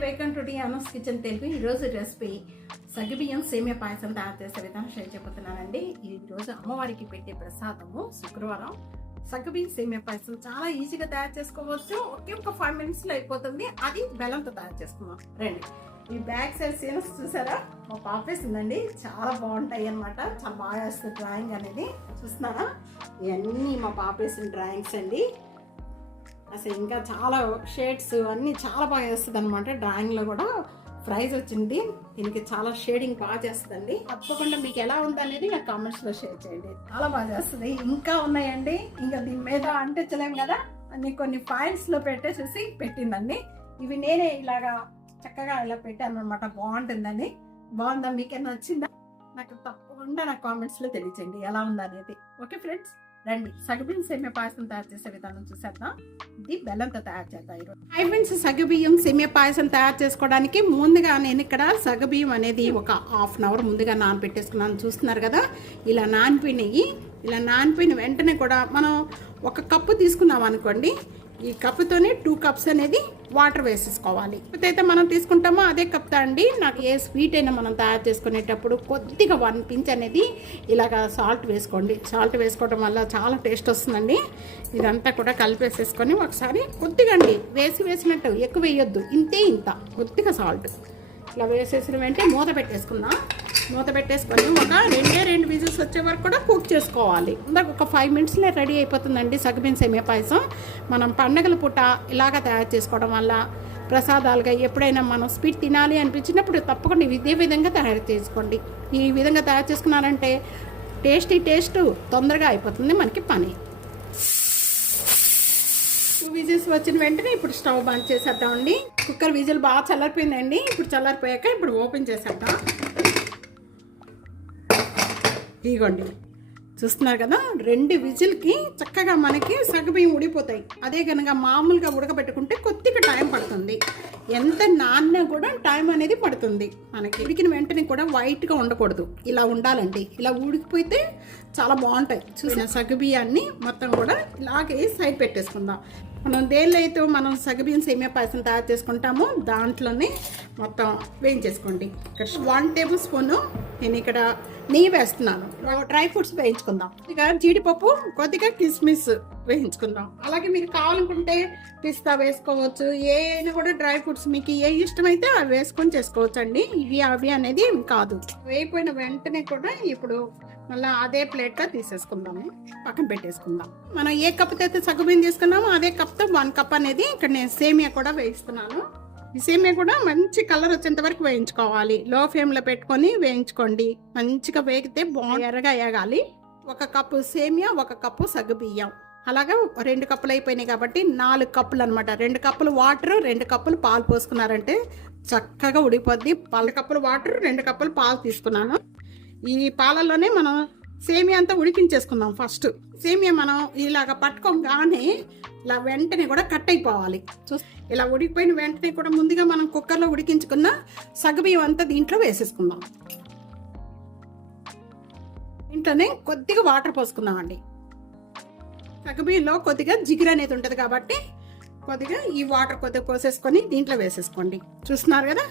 Welcome to the Anas kitchen Telugu. ఈరోజు recipe సగ్గుబియ్యం సేమియా పాయసం తయారు చేసే విధానం షేర్ చెబుతున్నానండి ఈరోజు అమ్మవారికి పెట్టే ప్రసాదము శుక్రవారం. సగ్గుబియ్యం సేమియా పాయసం చాలా ఈజీగా తయారు చేసుకోవచ్చు. ఒకే ఒక ఫైవ్ మినిట్స్లో అయిపోతుంది. అది బెల్లంతో తయారు చేసుకున్నాం రండి. ఈ బ్యాక్ సైడ్ సీన్స్ చూసారా? మా పాపేసిందండి చాలా బాగుంటాయి అనమాట చాలా బాగా వేస్తుంది డ్రాయింగ్ అనేది. చూస్తున్నారా? ఇవన్నీ మా పాపేసిన డ్రాయింగ్స్ అండి. అసలు ఇంకా చాలా షేడ్స్ అన్నీ చాలా బాగా వేస్తుంది అనమాట డ్రాయింగ్లో కూడా ప్రైజ్ వచ్చింది. దీనికి చాలా షేడింగ్ బాగా చేస్తుందండి. తప్పకుండా మీకు ఎలా ఉందనేది నాకు కామెంట్స్లో షేర్ చేయండి. చాలా బాగా చేస్తుంది. ఇంకా ఉన్నాయండి. ఇంకా దీని మీద అంటించలేం కదా? అన్ని కొన్ని ఫైల్స్లో పెట్టేసేసి పెట్టిందండి. ఇవి నేనే ఇలాగా చక్కగా ఇలా పెట్టాను అనమాట బాగుంటుందని. బాగుందా? మీకేనా నచ్చిందా? నాకు తప్పకుండా నా కామెంట్స్లో తెలియచేయండి. ఎలా ఉందనేది. ఓకే ఫ్రెండ్స్ రండి. సగబియ్యం సేమియా పాయసం తయారు చేసే విధానం చూసేద్దాం. ఇది బెల్లంతో తయారు చేద్దాం ఈరోజు. హై సగబియ్యం సేమియా పాయసం తయారు చేసుకోవడానికి ముందుగా నేను ఇక్కడ సగబియ్యం అనేది ఒక హాఫ్ అన్ అవర్ ముందుగా నానబెట్టేసుకున్నాను. చూస్తున్నారు కదా ఇలా నానిపోయినాయి. ఇలా నానిపోయిన వెంటనే కూడా మనం ఒక కప్పు తీసుకున్నాం అనుకోండి ఈ కప్తోనే టూ కప్స్ అనేది వాటర్ వేసేసుకోవాలి. అయితే మనం తీసుకుంటామో అదే కప్తా అండి. నాకు ఏ స్వీట్ అయినా మనం తయారు చేసుకునేటప్పుడు కొద్దిగా వన్ పించ్ అనేది ఇలాగ సాల్ట్ వేసుకోండి. సాల్ట్ వేసుకోవడం వల్ల చాలా టేస్ట్ వస్తుందండి. ఇదంతా కూడా కలిపేసేసుకొని ఒకసారి కొద్దిగా అండి. వేసి వేసినట్టు ఎక్కువ వేయొద్దు. ఇంతే ఇంత. కొద్దిగా సాల్ట్ ఇలా వేసేసిన వెంటనే మూత పెట్టేసుకుందాం. మూత పెట్టేసుకొని ఒక రెండే రెండు విజిల్స్ వచ్చే వరకు కూడా కుక్ చేసుకోవాలి. ఇందాక ఒక ఫైవ్ మినిట్స్లో రెడీ అయిపోతుందండి సగబిన్ సేమియా పాయసం. మనం పండగల పూట ఇలాగ తయారు చేసుకోవడం వల్ల ప్రసాదాలుగా ఎప్పుడైనా మనం స్వీట్ తినాలి అనిపించినప్పుడు తప్పకుండా ఇదే విధంగా తయారు చేసుకోండి. ఈ విధంగా తయారు చేసుకున్నారంటే టేస్టీ టేస్ట్ తొందరగా అయిపోతుంది మనకి పని. టూ విజిల్స్ వచ్చిన వెంటనే ఇప్పుడు స్టవ్ బంద్ చేసేద్దామండి. కుక్కర్ విజిల్ బాగా చల్లారిపోయిందండి. ఇప్పుడు చల్లారిపోయాక ఇప్పుడు ఓపెన్ చేసేద్దాం. ఇదిగోండి చూస్తున్నారు కదా రెండు విజిల్కి చక్కగా మనకి సగబియ్యం ఉడిపోతాయి అదే కనుక మామూలుగా ఉడకబెట్టుకుంటే కొద్దిగా టైం పడుతుంది. ఎంత నాన్న కూడా టైం అనేది పడుతుంది. మనకి ఉడికిన వెంటనే కూడా వైట్గా ఉండకూడదు. ఇలా ఉండాలండి. ఇలా ఉడికిపోతే చాలా బాగుంటాయి. చూసిన సగబియ్యాన్ని మొత్తం కూడా ఇలాగే సైడ్ పెట్టేసుకుందాం. మనం దేనిలో అయితే మనం సగబియ్యం సేమియా పాయసం తయారు చేసుకుంటామో దాంట్లోనే మొత్తం వేయించేసుకోండి. వన్ టేబుల్ స్పూను నేను ఇక్కడ నెయ్యి వేస్తున్నాను. డ్రై ఫ్రూట్స్ వేయించుకుందాం. ఇక జీడిపప్పు కొద్దిగా కిస్మిస్ వేయించుకుందాం. అలాగే మీరు కావాలనుకుంటే పిస్తా వేసుకోవచ్చు. ఏ అయినా కూడా డ్రై ఫ్రూట్స్ మీకు ఏ ఇష్టమైతే అవి వేసుకొని చేసుకోవచ్చు అండి ఇవి అవి అనేది కాదు. వేయిపోయిన వెంటనే కూడా ఇప్పుడు మళ్ళీ అదే ప్లేట్లో తీసేసుకుందాము పక్కన పెట్టేసుకుందాం. మనం ఏ కప్తో అయితే సగబియ్యం తీసుకున్నామో అదే కప్తో వన్ కప్ అనేది ఇక్కడ నేను సేమియా కూడా వేయిస్తున్నాను. ఈ సేమియా కూడా మంచి కలర్ వచ్చేంత వరకు వేయించుకోవాలి. లో ఫ్లేమ్లో పెట్టుకొని వేయించుకోండి. మంచిగా వేగితే బాగా ఎర్రగా వేగాలి. ఒక కప్పు సేమియా ఒక కప్పు సగ్గుబియ్యం అలాగా రెండు కప్పులు అయిపోయినాయి కాబట్టి నాలుగు కప్పులు అనమాట రెండు కప్పులు వాటర్ రెండు కప్పులు పాలు పోసుకున్నారంటే చక్కగా ఉడిపోద్ది పాల కప్పులు వాటర్ రెండు కప్పులు పాలు తీసుకున్నాను. ఈ పాలల్లోనే మనం సేమియా అంతా ఉడికించేసుకుందాం ఫస్ట్. సేమియా మనం ఇలాగ పట్టుకోగానే ఇలా వెంటనే కూడా కట్ అయిపోవాలి. ఇలా ఉడికిపోయిన వెంటనే కూడా ముందుగా మనం కుక్కర్లో ఉడికించుకున్న సగబియ్యం అంతా దీంట్లో వేసేసుకుందాం. దీంట్లోనే కొద్దిగా వాటర్ పోసుకుందామండి సగబియ్యంలో కొద్దిగా జిగిరి అనేది ఉంటుంది కాబట్టి కొద్దిగా ఈ వాటర్ కొద్దిగా పోసేసుకొని దీంట్లో వేసేసుకోండి. చూస్తున్నారు కదా?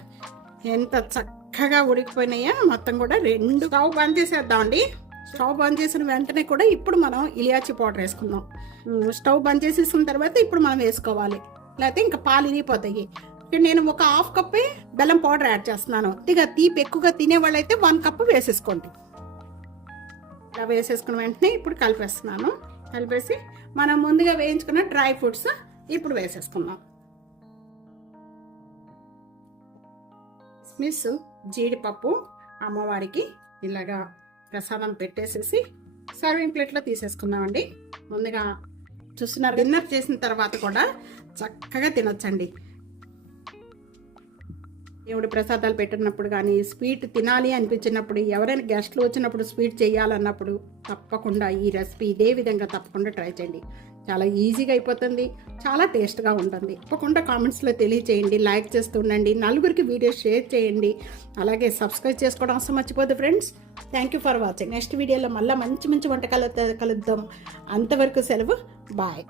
ఎంత చక్కగా ఉడికిపోయినాయా మొత్తం కూడా రెండు కావు బంద్ చేసేద్దామండి. స్టవ్ బంద్ చేసిన వెంటనే కూడా ఇప్పుడు మనం ఇలియాచి పౌడర్ వేసుకుందాం. స్టవ్ బంద్ చేసేసిన తర్వాత ఇప్పుడు మనం వేసుకోవాలి. లేకపోతే ఇంకా పాలు ఇరిగిపోతాయి నేను ఒక హాఫ్ కప్పే బెల్లం పౌడర్ యాడ్ చేస్తున్నాను. ఇక తీపి ఎక్కువగా తినే వాళ్ళైతే వన్ కప్ వేసేసుకోండి. ఇలా వేసేసుకున్న వెంటనే ఇప్పుడు కలిపేస్తున్నాను. కలిపేసి మనం ముందుగా వేయించుకున్న డ్రై ఫ్రూట్స్ ఇప్పుడు వేసేసుకుందాం. కిస్మిస్ జీడిపప్పు అమ్మవారికి ఇలాగా ప్రసాదం పెట్టేసేసి సర్వింగ్ ప్లేట్లో తీసేసుకుందామండి. ముందుగా చూస్తున్నారు డిన్నర్ చేసిన తర్వాత కూడా చక్కగా తినొచ్చండి. దేవుడి ప్రసాదాలు పెట్టినప్పుడు కానీ స్వీట్ తినాలి అనిపించినప్పుడు ఎవరైనా గెస్ట్లు వచ్చినప్పుడు స్వీట్ చేయాలన్నప్పుడు తప్పకుండా ఈ రెసిపీ ఇదే విధంగా తప్పకుండా ట్రై చేయండి. చాలా ఈజీగా అయిపోతుంది చాలా టేస్ట్గా ఉంటుంది. తప్పకుండా కామెంట్స్లో తెలియచేయండి లైక్ చేస్తూ ఉండండి నలుగురికి వీడియో షేర్ చేయండి. అలాగే సబ్స్క్రైబ్ చేసుకోవడం అసలు మర్చిపోద్దు friends. Thank you for watching next వీడియోలో మళ్ళీ మంచి మంచి వంటకాలు కలుద్దాం. అంతవరకు సెలవు. బాయ్